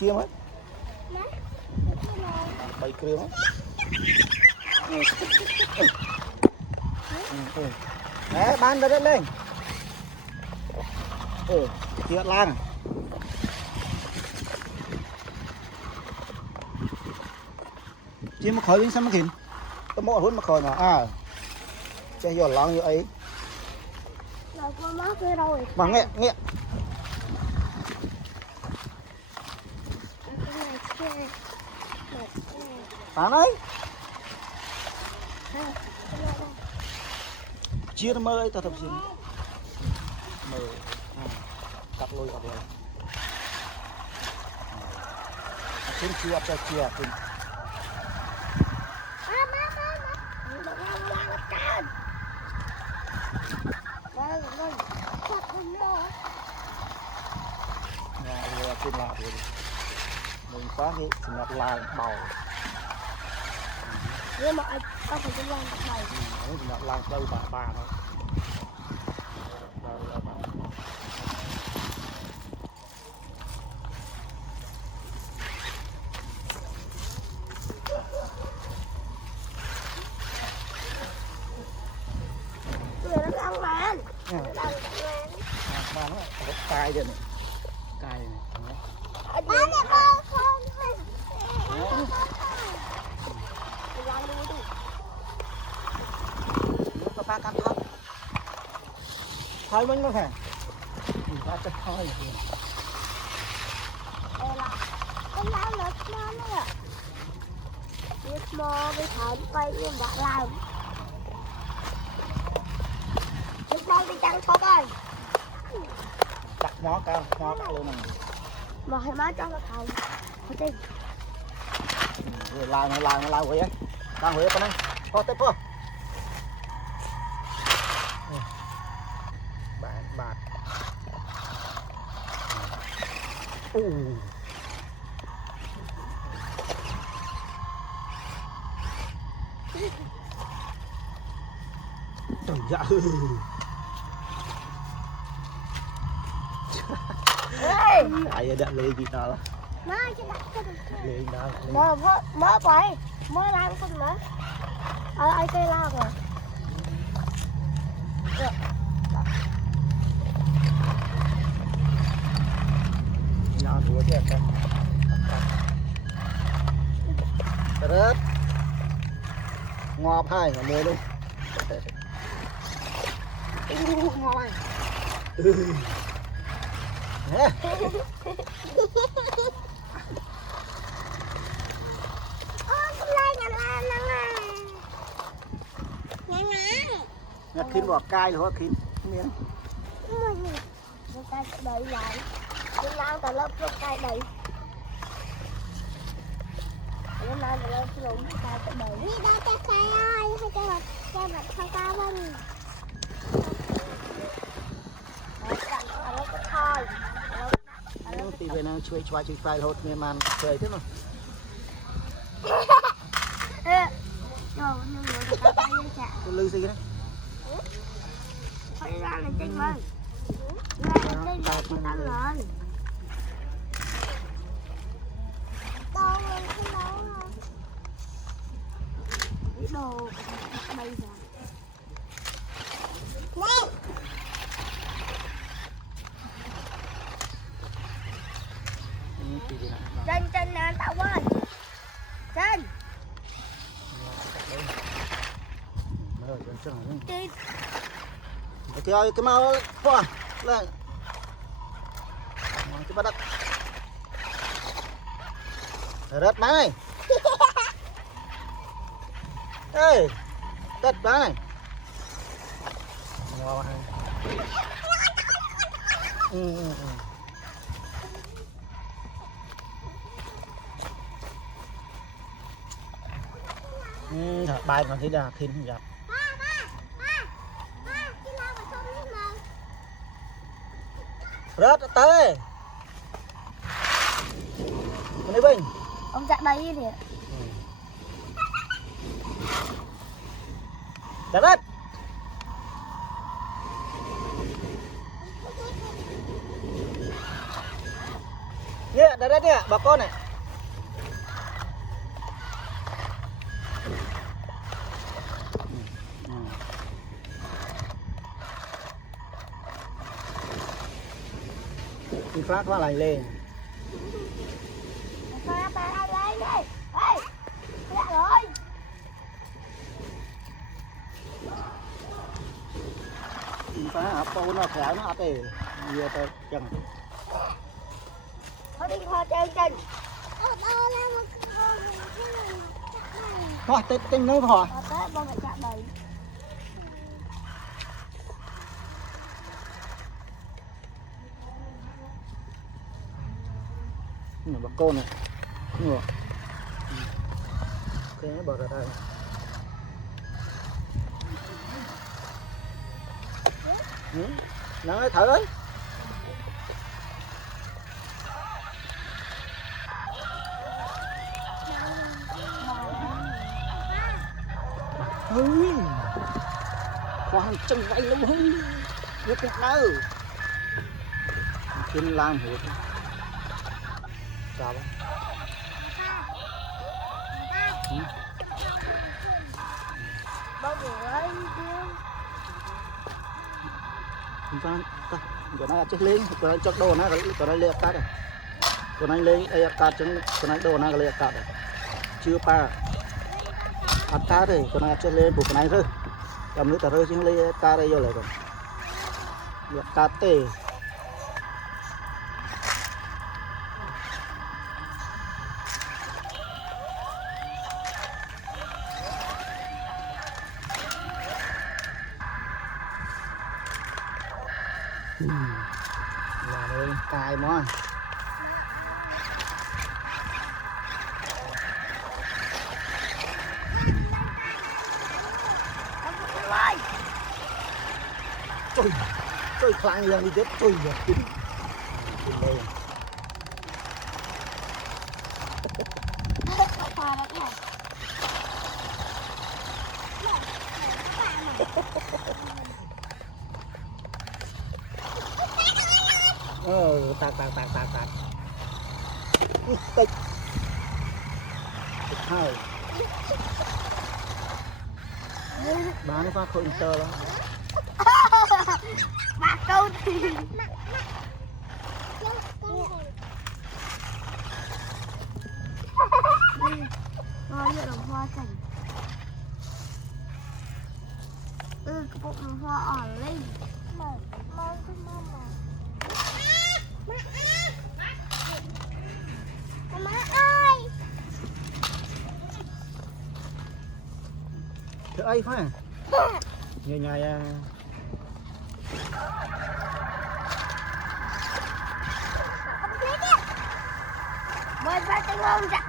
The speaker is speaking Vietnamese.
chia mất bảy kêu mất đấy ban ra lên chia lan chia mà khỏi bên sao mà kìm tôi mua hút mà khỏi mà chơi giò lon như ấy mà nghe bán đấy chia nó mơ ấy tao thật xin mơ cắt lôi xin chia cho chia xin trên lạ rồi mình phá cái sinh nhật làng bầu nhưng mà tao phải trên làng bầu sinh nhật làng đâu bà thôi người nó ăn mà nó cay rồi này cay này ba này con ba cam thôi mình nó phải ba chắc thôi con lao lật nó nữa biết mò với thở quay như bạn làm biết mò đi chăng con ơi chặt mó cao luôn này mà hay má cho nó thầu có tin rồi lao vậy lao vậy con anh có tiếp không bạn trời dạ ai đã lấy gì nào lấy nào mới quay mới làm không nữa ai cây lao rồi nào thua chứ con rất ngọt hai mà mười luôn ngon à nhặt khiến bỏ cay rồi khiến miếng cay đầy lại chúng ta từ lớp cay đầy chúng ta từ lớp lủng cay đầy đi đâu cho cay ơi hay cho mặt không cao hơn thì về nào chui phai hột miền man cười thế mà tôi lư gì đấy phải ra là trên mơ ra lên trên ăn lên đâu lên cái đó cái đồ bây giờ trên nè tao ơi trên cái mau qua lên cái bắt đất rớt má này ê đất má này bài còn thấy là khi không gặp rớt tới con đi bình ông chạy bay đi trả đất nè đây nè bà con này đi phát qua lại lên Pha ba lên đi. Ê, ra rồi. đi phát hả cô nó khéo nó thì giờ tôi chẳng Thôi đi thôi chơi chơi. thôi tên nơi thôi Tới bọn phải chạm đầy. bà con này ngựa cái bỏ ra đây nó thở ấy khoan chân vay lắm hư nước cục đâu trên làm hết sao vậy Bao nhiêu ấy chúng ta cái này chết lên cái này chọc đồ nó cái này liệt cát này cái này lên đây cát chân cái này đồ nó cái liệt cát này chưa pa ăn cá đây cái này chết lên buộc cái này thôi làm nước rơi chứ lấy cá đây vô lại rồi liệt cát tê là đây cài mó trời trời khang lên đi chết trời rồi đây pha đó này. tạt tích hai bán phát khôi inter đó Bạc câu thì rồi giờ đồng hoa cảnh. Cái bụng hoa ở lên. Má ơi. thế ai phải nhảy nhảy Mời ba tiếng không dạ.